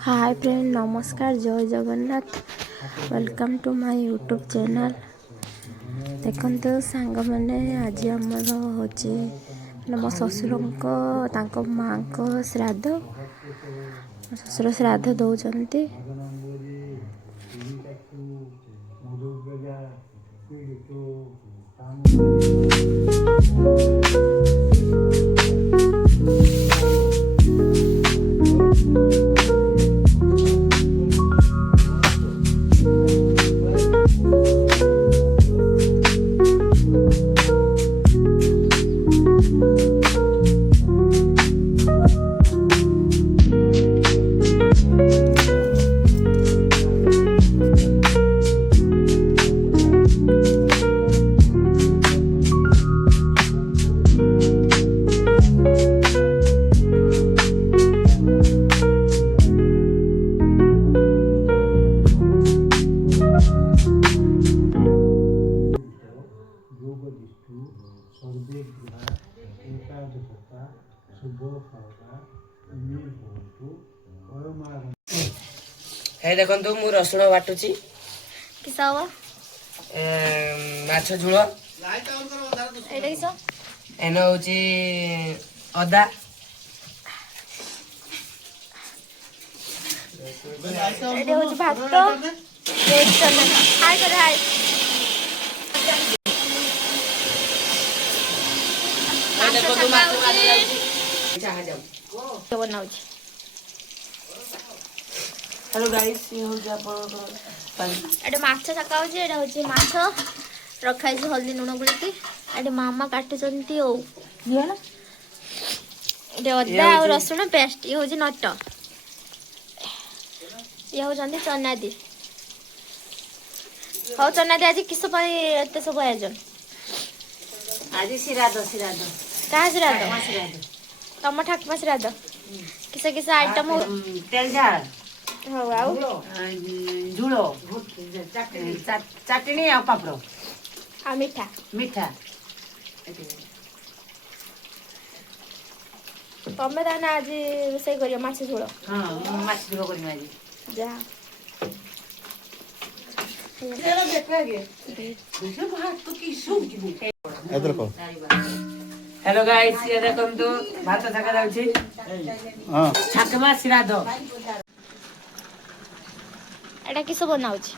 हाय friend, नमस्कार, जय Jagannath. Welcome to my YouTube channel. देखते सांग मैंने आज आमर हूँ मो शशुर माँ को श्राद्ध, शशुर श्राद्ध दौरान देखु मु रसुण बाटुची किस हम माछ झोल एन हूँ अदा भात हाय कर हाय बनाऊँ। हेलो गाइस, ये हो गया एटे माछ छका होची, एटा होची माछ रखाई छी हल्दी लुण गुलिकी। एटे मामा काटुचंती ओ ये ना एटे अदा और रसुण पेस्ट। ये होची नट, ये होचंती चनादी। हो चनादी, आज किस पाई एते सब आयोजन? आज श्राद्ध श्राद्ध का श्राद्ध? तम ठाकुमा श्राद्ध किस किस आइटम हो? तेल झाड़ हो आउ झूलो चटनी आ पापड़ आ मीठा मीठा। तमे ताने आज रोषेई करियो माछ झोल? हाँ, माछ झोल करमी आज जा हेलो गाइस, ये देखंतु भात छका जाउची ठाकुमा श्राद्ध। एटा किस बनाउछ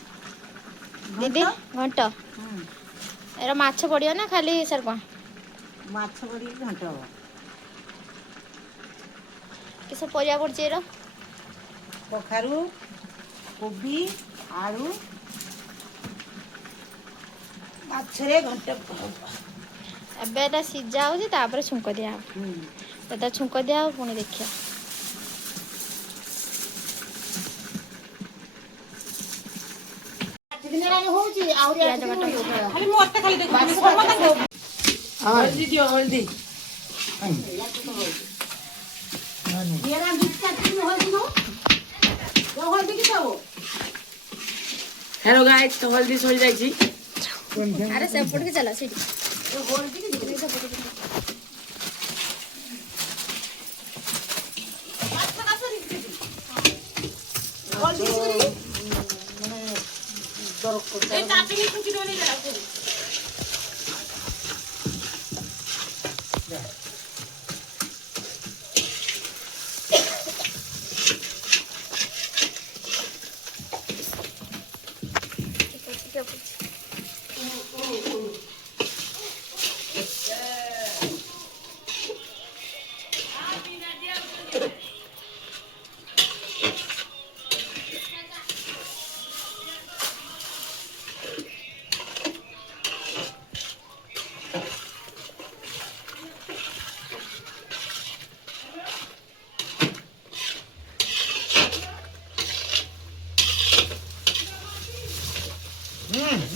दीदी? घंट एरा माछ पड़ियो ना खाली सर कोन? माछ पड़ी घंट हो। किस परिया पड़छ एरा? कखारु, कोबी, आलू, माछरे घंट। एबे एटा सिजा होची, तापर छुंको दिया एटा छुंको दिया पुणी देखिया। पियाज बाटा खाली मोटे खाली देख हल्दी दियो हल्दी येरा बिस्कुट में हल्दी नो वो हल्दी की सब। हेलो गाइस, तो हल्दी सोल जाई छी। अरे सेपट के चला सीधी तो हल्दी की दिख हल्दी सोरी ए चाटनी कुछ डोली जरा पूरी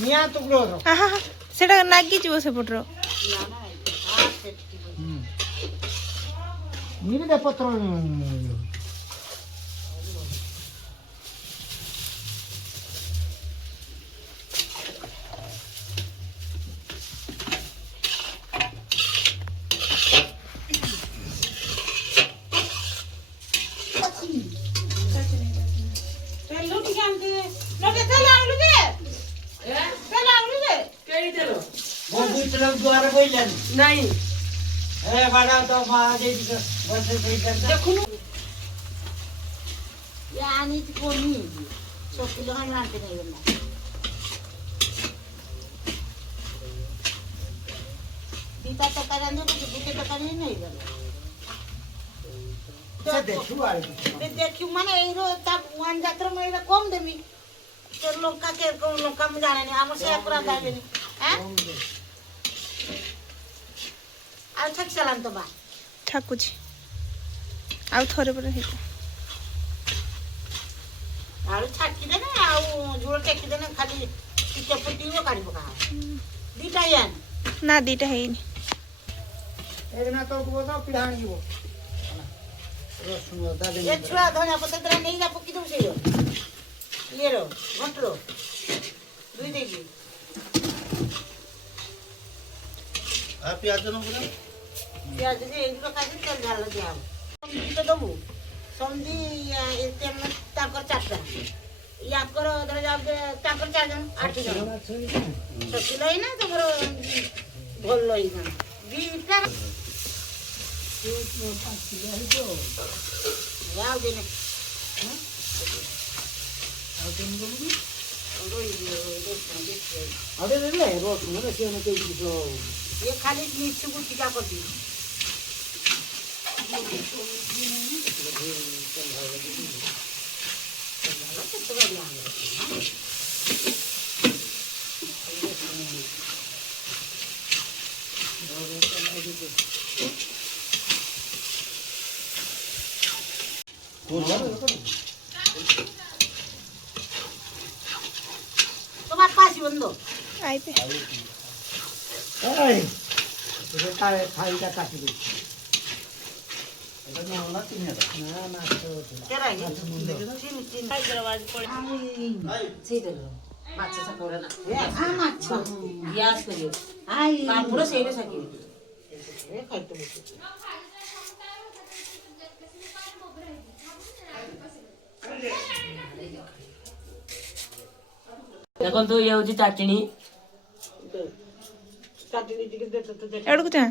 निया टुकड़ो सेटा नागी जीवो सेपटर निरे पत्र लोके चल आउलु जे चल आउलु जे केडी तेलो वो दूसरा द्वार कोई ले नाही ए बड़ा तो महादेव का बस से करता देखुनु या आणि ती कोणी सोकीला काय आणते नाही गं दीता तो करांदो तो बुके तो करनी नाही गं से देखू आ ते देखियो माने एरो ता वन जात्रा में एरा कम देमी तो लोका के को लोका में जाने नहीं हमर से पूरा दाबे नहीं हैं आ छक चलान तो बा ଠାକୁଛି ଆଉ ଥରେ ପରେ ହେଇଯିବ आलू छाकी देना आउ झोल टेकी देना खाली टिके पुटियो काढी पका दीटा यान ନା ଦିଟା ହେଇନି एक ना तो को तो पिहान जीवो रसुन दादे ये छुआ धनिया पत्ता तेरा नहीं जा पकी दो सेयो ये रो घंटरो दुई देगी आ प्याज न बोला प्याज जे इनको काजी तेल झाला दिया तो दबु समधी तेल ताकर चारटा याकर धर जा ताकर चार जन 8 जन सकिलाई ना तमरो भल लई ना दीटा याव देने अरे रे ले रसुन रे से न के जो ये खाली मिर्ची को टिका कर दी তোমার পাশে বন্ধ ଆଇବେ ए ये काले खाई का काटी दे এটা না না তুমি না না তো केरा ये चिन चिन दरवाज पड़ ସେଇଦେଲ ମାଛ ସକୋରା ନା ए आ माछ ଗ୍ୟାସ କରିବ आई କାମୁଡ ସେଇଟା ସାକି ए खाइतो बस ଦେଖନ୍ତୁ ଇଏ ହଉଛି ଚାଟଣୀ काटनी टिके दे तो दे ଏଡ଼କୁ ଚାଁ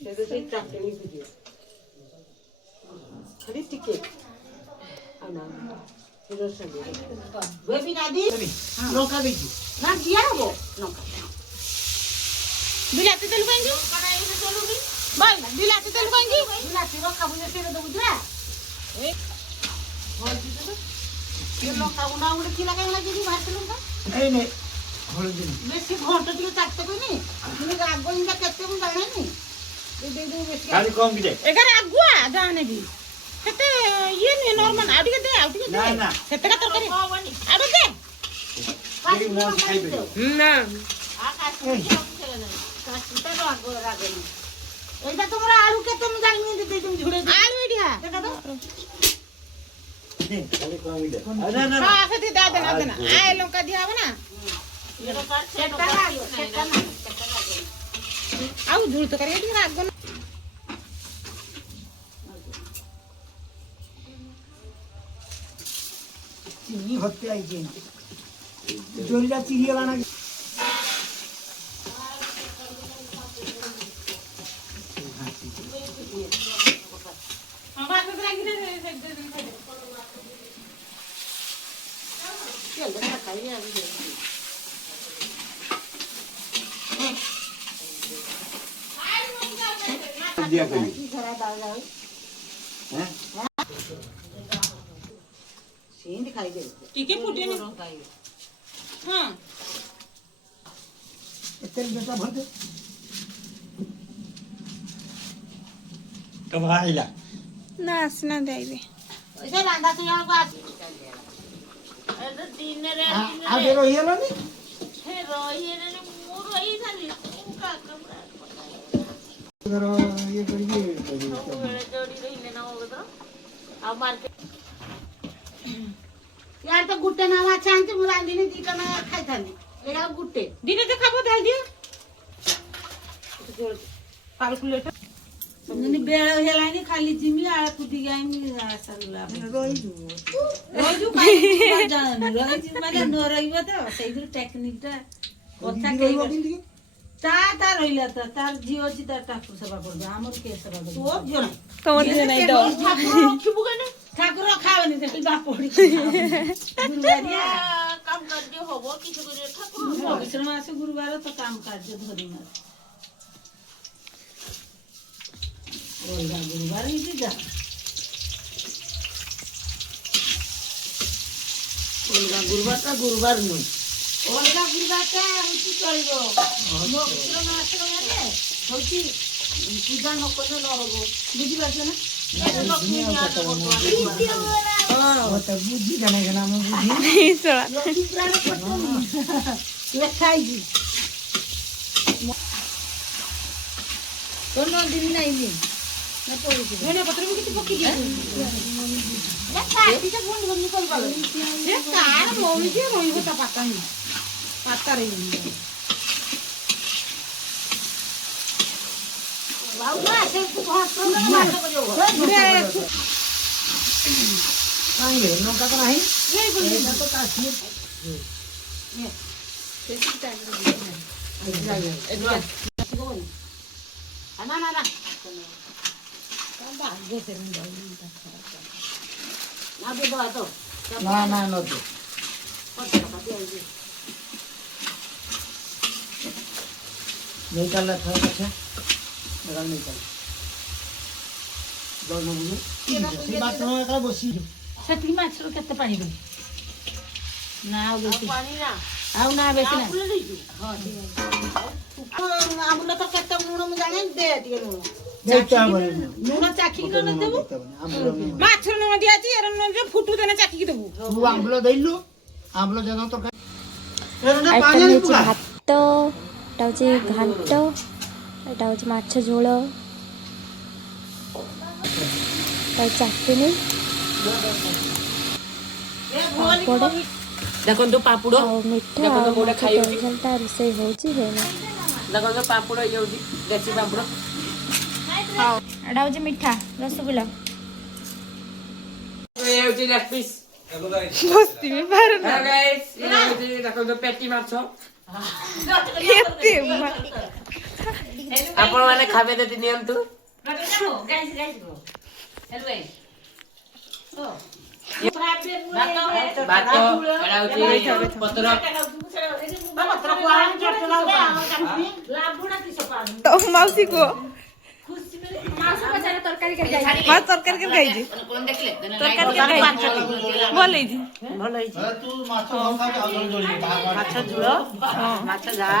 दे से काटनी टिके खाली टिके आना फिर से वे भी ना दी লঙ্কা দিছি ना दिया वो नौका ବିଲାତି ତେଲ କାହିଁକି कढ़ाई में चलूगी ଭାଇ ବିଲାତି ତେଲ କାହିଁକି बिलाती रो खाबू से तेरे दो बुझरा ए बोल दी तो ये लंका गुंडा गुंडा किला काहे लगी दी भात लंका এই নে হলদি बेसी घंटा टिके चाटते कोनी तुम आगो इनका केते को जाने नहीं दे दे बेसी খালি কম দিলে ଏଗାର ଆଗୁଆ ଯାହାନେ ବି ସେତେ ଇଏ ନୁହେଁ ନର୍ମାଲ ଆଉ ଟିକେ ଦେ না না ସେତେଟା ତରକାରୀ ଆଡୁ ଦେ मेरी मौज खाई बे ନା आकाश में चले ना काशीता तो आगो रागे नहीं एटा तुम्हारा आलू केते में जानी दे तुम झुड़े दे ଆଳୁ ଏଠିଆ देखा तो দে খালি কম দিলে না না ହଁ ସେଠି ଦେ ଦେନା ଦେନା ଆଏ ଲଙ୍କା ଦିଆ ହବ ନା ये तो काट सेटा लागो सेटा ना सेटा लागो ଆଉ ଝୁଳ ତରକାରୀ ଟିକେ ରାଗ ନା চিনি হতে আইছে জরিটা চিরিয়ে বানা चल देखा खाई आ गई দিয়া কই की खरा दाल जाओ হ্যাঁ सीन दिखाई दे ଟିକେ ଫୁଟିନି ହଁ তেল বেটা ভর দে কব আইলা ନା ଆସିନାହାନ୍ତି ଆଇବେ ऐसे रांधा से यहाँ को आती ଏଟା ଦିନରେ আগে রহিলানি ହେ ରହିଲେ ମୁଁ ରହିଥାନ୍ତି ধর ইয়ে করি ସବୁବେଳେ ଯୋଡି ରହିଲେ ନା ମୋ କତର ଆଉ ମାର୍କେଟ यार तो गुट्टे ना माछ आनती मु रांधिनी दीटा ना खाई थानी एरा गुट्टे ଦିନେ ଦେଖାବ ଢାଲି ଦିଅ कैलकुलेटर ବେଳ ହେଲାଣି ଖାଲି ଜିମି ଆଳ କୁଟିକି ଆଇନି ରହିଛୁ ମାନେ ନ ରହିବ ତ ସେଇଥିରୁ ଟେକ୍ନିକ ଟା କଥା କେହି ତା ରହିଲା ତ ତାର ଝିଅ ଅଛି ତାର ଠାକୁର ସେବା କରିବ ଆମର କିଏ ସେବା କରିବ ଠାକୁର ଖାওনি ବାପ ପରିଶ୍ରମ ମାସ ଗୁରୁବାର ତ କାମ କାର୍ଯ୍ୟ ଧରି ମାସ ଅଲଗା ଗୁରୁବାର ହେଇଛି ଯା ଅଲଗା ଗୁରୁବାରଟା ଗୁରୁବାର ନୁହେଁ ଅଲଗା ଗୁରୁବାରଟା ହଉଛି ଚଳିବ ମଗୁର ମାସ ହଉଛି ପୂଜା ନ କଲେ ନ ହବ ବୁଝିପାରୁଛ ନା ଲେଖା ହେଇଛି କଣ ଦିନ ନାଇଁ ଧନିଆ ପତ୍ର ବି କିଛି ପକେଇକି ରହିବ ତା ପାତା ପାତାରେ ଲଙ୍କା ତ ନାହିଁ ତ କାଶ୍ମୀର ନା ନା ନା ନା ନା ନଦୀ नहीं चल रहा था अच्छा लगा नहीं चल दो नंबर ये बात तो मैं बसी ସେତିକି ମାଛରୁ କେତେ ପାଣି ଦେବୁ ନା ଆଉ ବେଶୀ ଆଉ ନା ବେଶୀ ନା ଆମ୍ବୁଲ ତ କେତେ ଲୁଣ ମୁଁ ଜାଣେ ଦେ ଟିକେ ଲୁଣ ଚାଖିକି ନ ଦେବୁ ମାଛ ଲୁଣ ଦିଆଛି ଏର ଲୁଣ ଯେ ଫୁଟୁ ଦେନେ ଚାଖିକି ଦେବୁ ତୁ ଆମ୍ବୁଲ ଦେଇଲୁ ଆମ୍ବୁଲ ଜନ ତ ଆଇଟମ୍ ହେଉଛି ଭାତ, ଏଟା ହେଉଛି ଘାଣ୍ଟ, ଏଟା ହେଉଛି ମାଛ ଝୋଳ, ଏଟା ହେଉଛି ଚାଟଣି, ପାମ୍ପଡ଼ ଦେଖନ୍ତୁ ପାମ୍ପଡ଼ ଆଉ ମିଠା ଦେଖନ୍ତୁ ଆଉ କୋଉଟା ମାଛ ଖାଇ ହେଉଛି ତରକାରୀଟା ରୋଷେଇ ହେଉଛି ହେଇନି। ଦେଖନ୍ତୁ ପାମ୍ପଡ଼ ଇଏ ହେଉଛି ଦେଶୀ ପାମ୍ପଡ଼ ହଉ ଏଟା ହେଉଛି ମିଠା ରସଗୋଲା ଇଏ ହେଉଛି ଲେଗ୍ ପିସ୍ ବସିବି ପାରୁନି ହ୍ୟାଲୋ ଗାଇସ୍ ଇଏ ହେଉଛି ଦେଖନ୍ତୁ ପେଟି ମାଛ ଆପଣମାନେ ଖାଇବେ ଯଦି ନିଅନ୍ତୁ ଭାତ ଏଟା ହେଉଛି ପତ୍ର ମାଉସୀ କୁହ ତରକାରୀ କେମିତି ଖାଇଛି ଭଲ ହେଇଛି ଭଲ ହେଇଛି ମାଛ ଝୋଳ ମାଛ ଝାଳ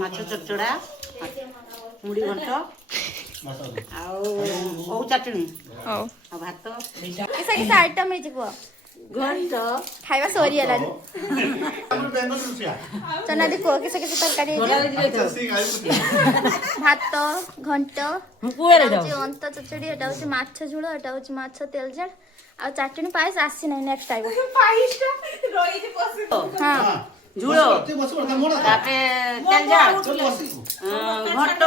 ମାଛ ଚଚଡ଼ା ମୁଢ଼ି ଘଣ୍ଟ ଆଉ ଓଉ ଚାଟଣି ହଉ ଆଉ ଭାତ କିସ କିସ ଆଇଟମ୍ ହେଇଛି କୁହ ଘଣ୍ଟ ଖାଇବା ସରିଗଲାଣି ଚନାଦି କୁହ କିସ କିସ ତରକାରୀ ହେଇଛି ଭାତ ଘଣ୍ଟ ଏଟା ହଉଛି ଅନ୍ତ ଚଚଡ଼ି ଏଟା ହଉଛି ମାଛ ଝୋଳ ଏଟା ହଉଛି ମାଛ ତେଲ ଝାଳ ଆଉ ଚାଟଣି ପାୟସ ଆସିନାହିଁ ନେକ୍ସଟ ଟାଇମ୍ ହଁ ଝୁଳ ତାପରେ ତେଲଝାଳ ଘଣ୍ଟ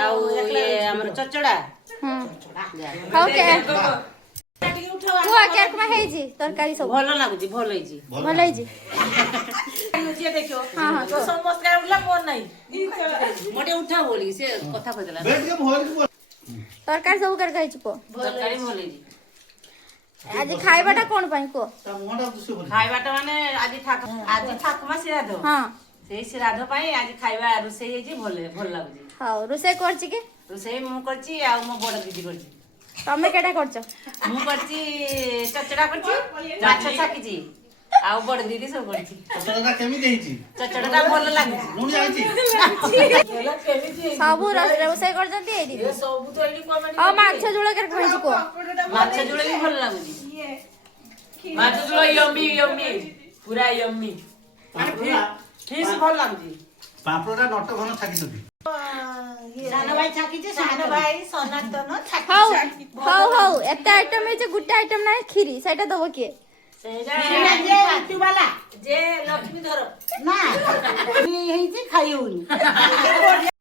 ଆଉ ଇଏ ଆମର ଚଚଡ଼ା ହଉ କୁହ କେକ୍ ମା ହେଇଛି ତରକାରୀ ସବୁ ଭଲ ଲାଗୁଛି ଭଲ ହେଇଛି ଭଲ ହେଇଛି ହଁ ହଁ କୁହ। ମୋଟେ ଉଠା ବୋଲି ସେ କଥା କହିଦେଲା ତରକାରୀ ସବୁ କେରକ ହେଇଛି କୁହ ତରକାରୀ ଭଲ ହେଇଛି ଆଜି ଖାଇବାଟା କଣ ପାଇଁ କୁହ ଖାଇବାଟା ମାନେ ଆଜି ଠାକୁମା ଶ୍ରାଦ୍ଧ ହଁ ସେଇ ଶ୍ରାଦ୍ଧ ପାଇଁ ଆଜି ଖାଇବା ରୋଷେଇ ହେଇଛି ଭଲ ଭଲ ଲାଗୁଛି ହଉ ରୋଷେଇ କରିଛି କି ରୋଷେଇ ମୁଁ କରିଛି ଆଉ ମୋ ବଡ ଦିଦି କରିଛି ତମେ କେଟା କରୁଛ ମୁଁ କରିଛି ଚଚଡ଼ା କରିଛି ମାଛ ଛାକିଛି ଆଉ ବଡ ଦିଦି ସବୁ କରିଛି ଚଚଡ଼ାଟା ଭଲ ଲାଗୁଛି ସବୁ ରୋଷେଇ କରିଛନ୍ତି ଏଇଠି ଆଉ ମାଛ ଝୋଳ କେରକ ହେଇଛି କୁହ ମାଛ ଝୋଳ ବି ଭଲ ଲାଗୁଛି ମାଛ ଝୋଳ ୟମ୍ମି ୟମ୍ମି ପୁରା ୟମ୍ମି ଫିସ୍ ଭଲ ଲାଗୁଛି ପାମ୍ପଡ଼ଟା ନଟ ଘନ ଛାକିଛନ୍ତି ସାନ ଭାଇ ଛାକିଛି ସାନ ଭାଇ ସନାତନ ହଉ ହଉ ହଉ ଏତେ ଆଇଟମ୍ ହେଇଛି ଗୋଟେ ଆଇଟମ୍ ନାହିଁ କ୍ଷୀରି ସେଇଟା ଦବ କିଏ ସେଇଟା ଯେ ୟୁଟ୍ୟୁବ ବାଲା ଯେ ଲକ୍ଷ୍ମୀ ଧର ନା ହେଇଛି ଖାଇ ହଉନି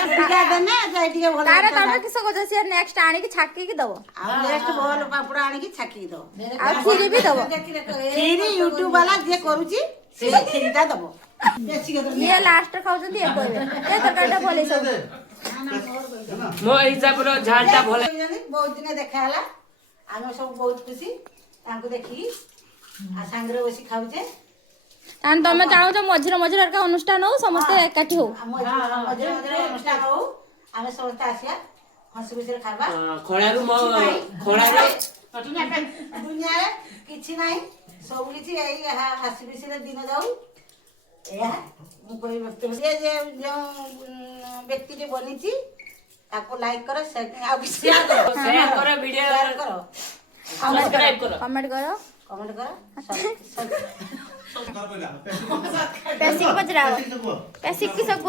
ଟିକେ ଦେନେ ଯାଇ ଟିକେ ଭଲ ତାର ତମେ କିସ କହୁଛ ସିଏ ନେକ୍ସଟ ଆଣିକି ଛାକିକି ଦବ ଆଉ ନେକ୍ସଟ ଭଲ ପାପଡ଼ ଆଣିକି ଛାକିକି ଦବ ଆଉ କ୍ଷୀରି ବି ଦବ କ୍ଷୀରି ୟୁଟ୍ୟୁବ ବାଲା ଯିଏ କରୁଛି ସେ କ୍ଷୀରିଟା ଦବ ଇଏ ଲାଷ୍ଟ ଖାଉଛନ୍ତି ଇଏ କହିବେ ଏ ତରକାରୀଟା ଭଲ ସବୁ ମୋ ହିସାବର ଝାଲଟା ଭଲ ବହୁତ ଦିନ ଦେଖା ହେଲା ଆମେ ସବୁ ବହୁତ ଖୁସି ତାଙ୍କୁ ଦେଖିକି ଆଉ ସାଙ୍ଗରେ ବସି ଖାଉଛେ ତାହେଲେ ତମେ ଚାହୁଁଛ ମଝିରେ ମଝିରେ ଏକା ଅନୁଷ୍ଠାନ ହଉ ସମସ୍ତେ ଏକାଠି ହଉ ମଝିରେ ମଝିରେ ଅନୁଷ୍ଠାନ ହଉ ଆମେ ସମସ୍ତେ ଆସିବା ହସି ଖୁସିରେ ଖାଇବା ଖଳାରୁ ଦୁନିଆରେ କିଛି ନାହିଁ ସବୁ କିଛି ଏଇ ହସି ଖୁସିରେ ଦିନ ଯାଉ ଏହା ମୁଁ କହି ବକ୍ତବ୍ୟ ଯେଉଁ ବ୍ୟକ୍ତିଟି ବନିଛି ତାକୁ ଲାଇକ୍ କର ଆଉ ସେୟାର କର ଭିଡିଓ କର ସବସ୍କ୍ରାଇବ କର କମେଣ୍ଟ କର କମେଣ୍ଟ କର পেশিক পচরাও পেশিক কি সব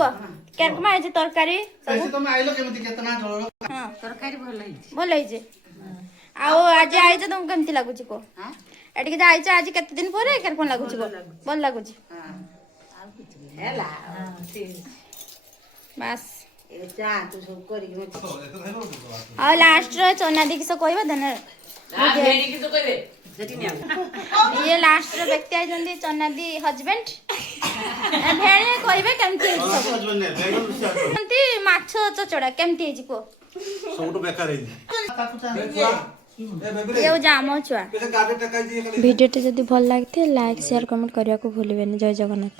কেরকম হয়েছে তরকারি ବେଶୀ ତମେ ଆଇଲ କେମିତି କେତେ ନା ଝୋଳ হ্যাঁ ତରକାରୀ ଭଲ ହେଇଛି ଭଲ ହେଇছে ଆଉ ଆଜି ଆଇଛ ତମକୁ କେମିତି ଲାଗୁଛି କହ ଏଠିକି ଯେ ଆଇଛ ଆଜି କେତେ ଦିନ ପରେ କେରକମ ଲାଗୁଛି କହ ଭଲ ଲାଗୁଛି ହେଲା ବାସ୍ ଏ ଚା ତୁ ସବୁ କରିକି ଆଉ ଲାଷ୍ଟରେ ଚନାଦି କିସ କହିବ ଦେନେ ଭେରି କିଛି କହିବେ ଇଏ ଲାଷ୍ଟର ବ୍ୟକ୍ତି ଆଇଛନ୍ତି ଚନାଦି ହଜବେଣ୍ଡ ଭେଣେ କହିବେ କେମିତି ହେଇଛି ସବୁ କେମିତି ମାଛ ଚଚଡା କେମିତି ହେଇଛି କୁହ ସବୁଠୁ ବେକାର ହେଇଛି ଇଏ ହଉଛି ଆମ ଛୁଆ ଭିଡ଼ିଓଟି ଯଦି ଭଲ ଲାଗିଥାଏ ଲାଇକ୍ ସେୟାର କମେଣ୍ଟ କରିବାକୁ ଭୁଲିବେନି ଜୟ ଜଗନ୍ନାଥ।